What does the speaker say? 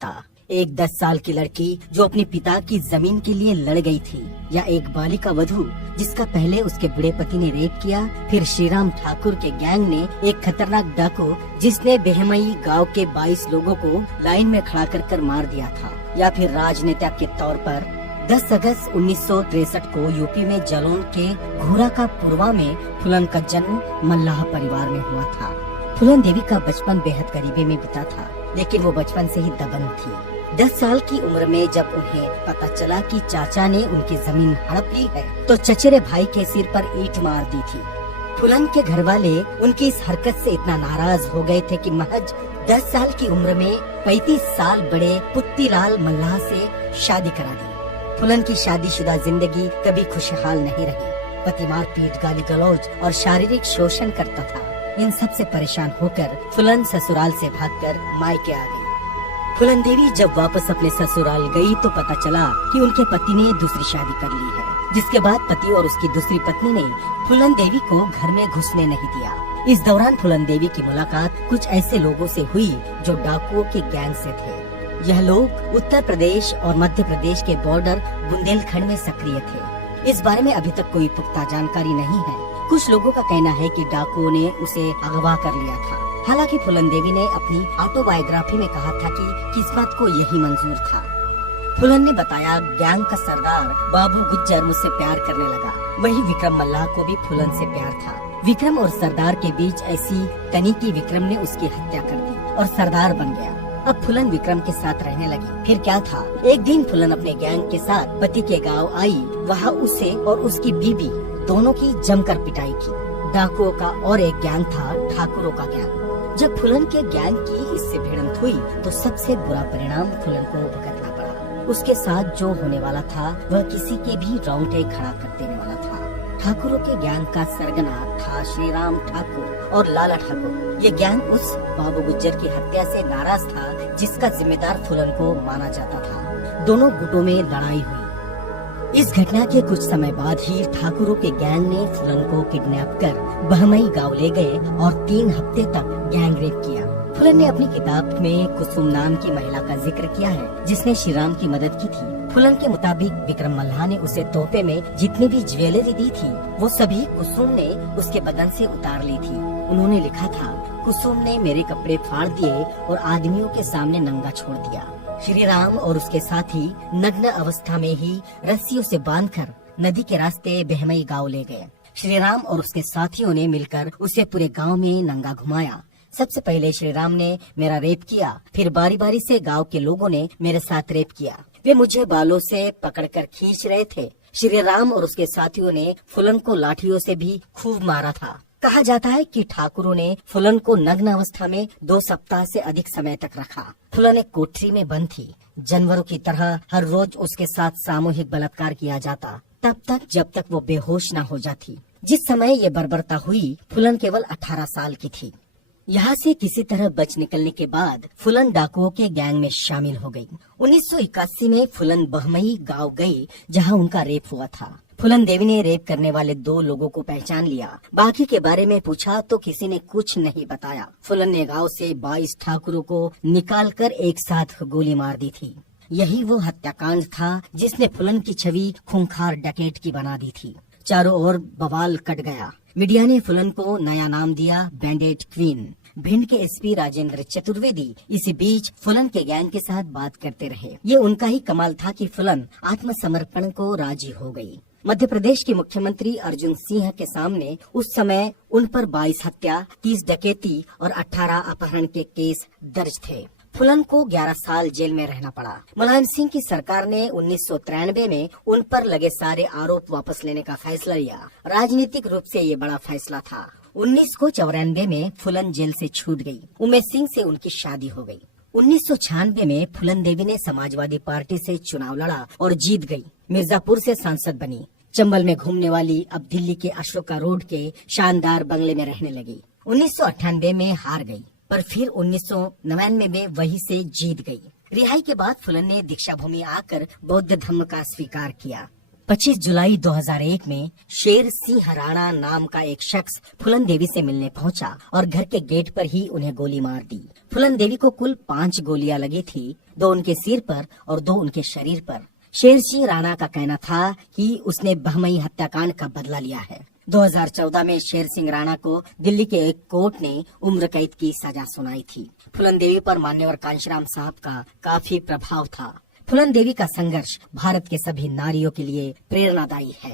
था। एक 10 साल की लड़की जो अपने पिता की जमीन के लिए लड़ गई थी, या एक बालिका वधू जिसका पहले उसके बुढ़े पति ने रेप किया, फिर श्रीराम ठाकुर के गैंग ने एक खतरनाक डाकू जिसने बेहमई गांव के 22 लोगों को लाइन में खड़ा कर मार दिया था, या फिर राजनेता के तौर पर 10 अगस्त 1963 को यूपी में जालौन के घोरा का पुरवा में फूलन का जन्म मल्लाह परिवार में हुआ था। फूलन देवी का बचपन बेहद गरीबी में बीता था, लेकिन वो बचपन से ही दबंग थी। 10 साल की उम्र में जब उन्हें पता चला कि चाचा ने उनकी जमीन हड़प ली है, तो चचेरे भाई के सिर पर ईंट मार दी थी। फूलन के घर वाले उनकी इस हरकत से इतना नाराज हो गए थे कि महज 10 साल की उम्र में 35 साल बड़े पुत्तीलाल मल्लाह से शादी करा दी। फूलन की शादीशुदा जिंदगी कभी खुशहाल नहीं रही। पति मारपीट, गाली गलौज और शारीरिक शोषण करता था। इन सब से परेशान होकर फूलन ससुराल से भागकर मायके आ गई। फूलन देवी जब वापस अपने ससुराल गई तो पता चला कि उनके पति ने दूसरी शादी कर ली है, जिसके बाद पति और उसकी दूसरी पत्नी ने फूलन देवी को घर में घुसने नहीं दिया। इस दौरान फूलन देवी की मुलाकात कुछ ऐसे लोगों से हुई जो डाकुओं के गैंग से थे। यह लोग उत्तर प्रदेश और मध्य प्रदेश के बॉर्डर बुंदेलखंड में सक्रिय थे। इस बारे में अभी तक कोई पुख्ता जानकारी नहीं है। कुछ लोगों का कहना है कि डाकुओं ने उसे अगवा कर लिया था। हालांकि फूलन देवी ने अपनी ऑटोबायोग्राफी में कहा था कि किस्मत को यही मंजूर था। फूलन ने बताया, गैंग का सरदार बाबू गुज्जर मुझसे प्यार करने लगा। वही विक्रम मल्लाह को भी फूलन से प्यार था। विक्रम और सरदार के बीच ऐसी तनी कि विक्रम ने उसकी हत्या कर दी और सरदार बन गया। अब फूलन विक्रम के साथ रहने लगी। फिर क्या था, एक दिन फूलन अपने गैंग के साथ पति के गांव आई। वहाँ उसे और उसकी बीबी दोनों की जमकर पिटाई की। डाकुओं का और एक गैंग था, ठाकुरों का गैंग। जब फूलन के गैंग की इससे भिड़ंत हुई तो सबसे बुरा परिणाम फूलन को भुगतना पड़ा। उसके साथ जो होने वाला था वह किसी के भी रोंगटे खड़ा कर देने वाला था। ठाकुरों के गैंग का सरगना था श्रीराम ठाकुर और लाला ठाकुर। ये गैंग उस बाबू गुज्जर की हत्या से नाराज था जिसका जिम्मेदार फूलन को माना जाता था। दोनों गुटों में लड़ाई हुई। इस घटना के कुछ समय बाद ही ठाकुरों के गैंग ने फूलन को किडनैप कर बहमई गांव ले गए और 3 हफ्ते तक गैंग रेप किया। फूलन ने अपनी किताब में कुसुम नाम की महिला का जिक्र किया है जिसने श्रीराम की मदद की थी। फूलन के मुताबिक विक्रम मल्लाह ने उसे तोहफे में जितनी भी ज्वेलरी दी थी वो सभी कुसुम ने उसके बदन से उतार ली थी। उन्होंने लिखा था, कुसुम ने मेरे कपड़े फाड़ दिए और आदमियों के सामने नंगा छोड़ दिया। श्री राम और उसके साथी नग्न अवस्था में ही रस्सियों से बांधकर नदी के रास्ते बहमई गांव ले गए। श्री राम और उसके साथियों ने मिलकर उसे पूरे गांव में नंगा घुमाया। सबसे पहले श्री राम ने मेरा रेप किया, फिर बारी बारी से गांव के लोगों ने मेरे साथ रेप किया। वे मुझे बालों से पकड़कर खींच रहे थे। श्री राम और उसके साथियों ने फूलन को लाठियों से भी खूब मारा था। कहा जाता है कि ठाकुरों ने फूलन को नग्न अवस्था में 2 सप्ताह से अधिक समय तक रखा। फूलन एक कोठरी में बंद थी। जानवरों की तरह हर रोज उसके साथ सामूहिक बलात्कार किया जाता, तब तक जब तक वो बेहोश न हो जाती। जिस समय ये बर्बरता हुई फूलन केवल 18 साल की थी। यहाँ से किसी तरह बच निकलने के बाद फूलन डाकुओं के गैंग में शामिल हो गई। 1981 में फूलन बहमई गांव गई जहाँ उनका रेप हुआ था। फूलन देवी ने रेप करने वाले 2 लोगों को पहचान लिया। बाकी के बारे में पूछा तो किसी ने कुछ नहीं बताया। फूलन ने गांव से 22 ठाकुरों को निकालकर एक साथ गोली मार दी थी। यही वो हत्याकांड था जिसने फूलन की छवि खूंखार डकैत की बना दी थी। चारों ओर बवाल कट गया। मीडिया ने फूलन को नया नाम दिया, बैंडेड क्वीन। भिंड के एसपी राजेंद्र चतुर्वेदी इसी बीच फूलन के गैंग के साथ बात करते रहे। ये उनका ही कमाल था कि फूलन आत्मसमर्पण को राजी हो गई। मध्य प्रदेश के मुख्यमंत्री अर्जुन सिंह के सामने उस समय उन पर 22 हत्या, 30 डकैती और 18 अपहरण के केस दर्ज थे। फूलन को 11 साल जेल में रहना पड़ा। मुलायम सिंह की सरकार ने 1993 में उन पर लगे सारे आरोप वापस लेने का फैसला लिया। राजनीतिक रूप से ये बड़ा फैसला था। 1994 में फूलन जेल से छूट गई। उमेश सिंह से उनकी शादी हो गई। 1996 में फूलन देवी ने समाजवादी पार्टी से चुनाव लड़ा और जीत गई। मिर्जापुर से सांसद बनी। चंबल में घूमने वाली अब दिल्ली के अशोका रोड के शानदार बंगले में रहने लगी। 1998 में हार गई, पर फिर 1999 में वहीं से जीत गई। रिहाई के बाद फूलन ने दीक्षा भूमि आकर बौद्ध धर्म का स्वीकार किया। 25 जुलाई 2001 में शेर सिंह राणा नाम का एक शख्स फूलन देवी से मिलने पहुंचा और घर के गेट पर ही उन्हें गोली मार दी। फूलन देवी को कुल 5 गोलियां लगी थी, 2 उनके सिर पर और 2 उनके शरीर पर। शेर सिंह राणा का कहना था कि उसने बहमई हत्याकांड का बदला लिया है। 2014 में शेर सिंह राणा को दिल्ली के एक कोर्ट ने उम्र कैद की सजा सुनाई थी। फूलन देवी पर मान्यवर कांशीराम साहब का काफी प्रभाव था। फूलन देवी का संघर्ष भारत के सभी नारियों के लिए प्रेरणादायी है।